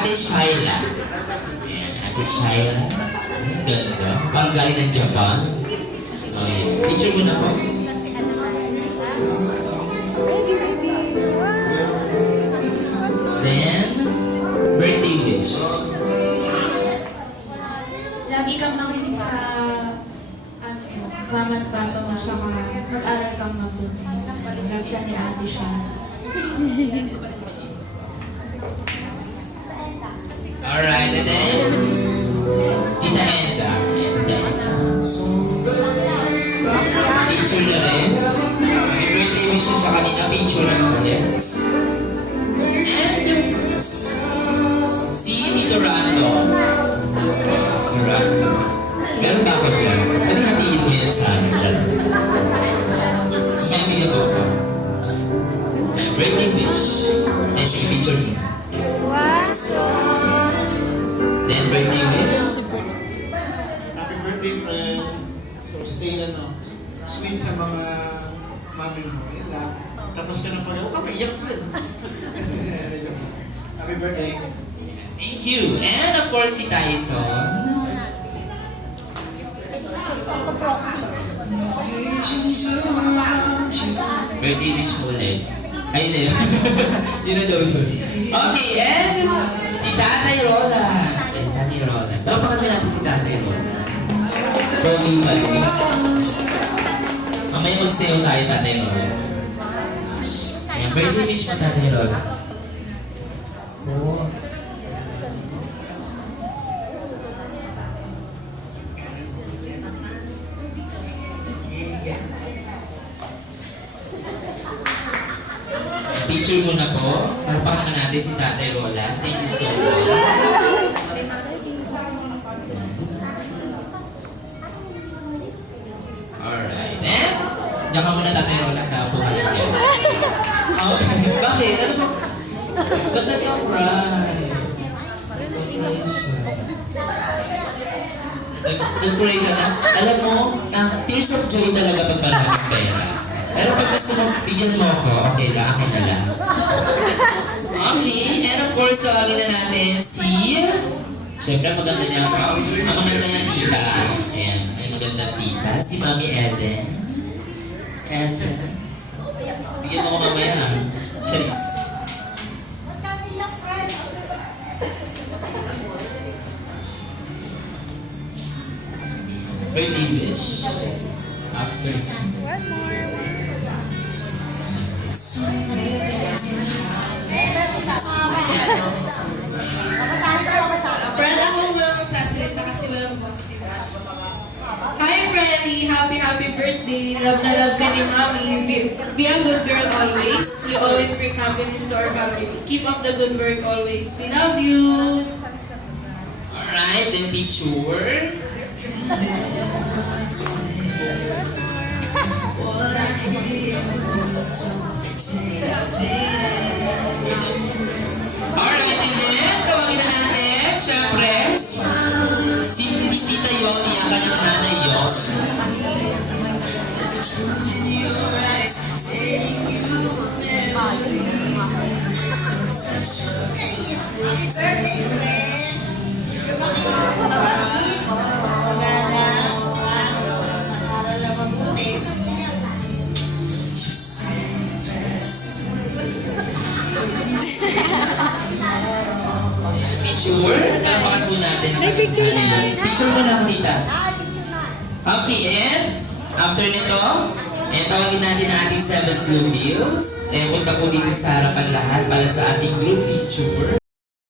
Ate Shaila. Ayan, Ate Shaila. Ang ganda. Parang galing ng Japan. Okay. Picture mo na po. Then, birthday wish. Lagi kang makinig sa mama at papa mo, saka mag-aral kang mabuti. Ganda ni ate siya. Alright, and then, Tita Enda. Picture na rin. May birthday wish siya sa kanina. Picture na rin ulit. And, si Tito Rando. Rando. Meron ba ako dyan? Pwede natigil mo yan sa amin dyan. May video ko. Birthday wish. And sige, picture mo. Then birthday wish. Happy birthday, friend. So, stay sweet sa mga mami mo. Yun lang. Tapos ka na pag huwag ka maiyak, friend. Happy birthday. Thank you. And of course, si Tyson. Birthday wish mo ulit. Ayun na yun. Yun na daw yun. Okay, and si Tatay Rola. Ayan, Tatay Rola. Tapakan mo natin si Tatay Rola. Rolling balik. Mamaya magsayaw tayo, Tatay Rola. Ayan, birthday wish mo, Tatay Rola. Oo. Picture muna po. Tapakan natin si Tatay Rola. Thank you so much. Alright. And, diyan ka muna Tatay Rola. Tapo ka lang dyan. Okay. Bakit? Ano ba? Ba't nag-cry? Nag-cry ka na? Alam mo, tears of joy talaga pag maraming pera. Pero pag gusto mo, bigyan mo ako, okay ba? Akin na lang. Okay, and of course, tawagin na natin si... Siyempre, maganda niya ako. Ang maganda niya tita. Ayan, ay magandang tita. Si Mami Eden. Eden. Bigyan mo ko mamaya. Charis. Birthday wish. After. Brad, ako muna magsasalita kasi walang boss sila. Hi, Brady! Happy birthday! Love na love ka ni Mommy. Be a good girl always. You always bring happiness to our family. Keep up the good work always. We love you! Alright, then picture. Alright, and then, tawagin na natin, syempre, si Tita Yoni, ang kanyang nanay Yoni. Picture, napakan po natin ang picture na kanyang lang. picture mo lang, Tita. Okay, and after nito, tawagin natin ang ating 7 blue bills. Punta po dito sa harapan lahat para sa ating group picture.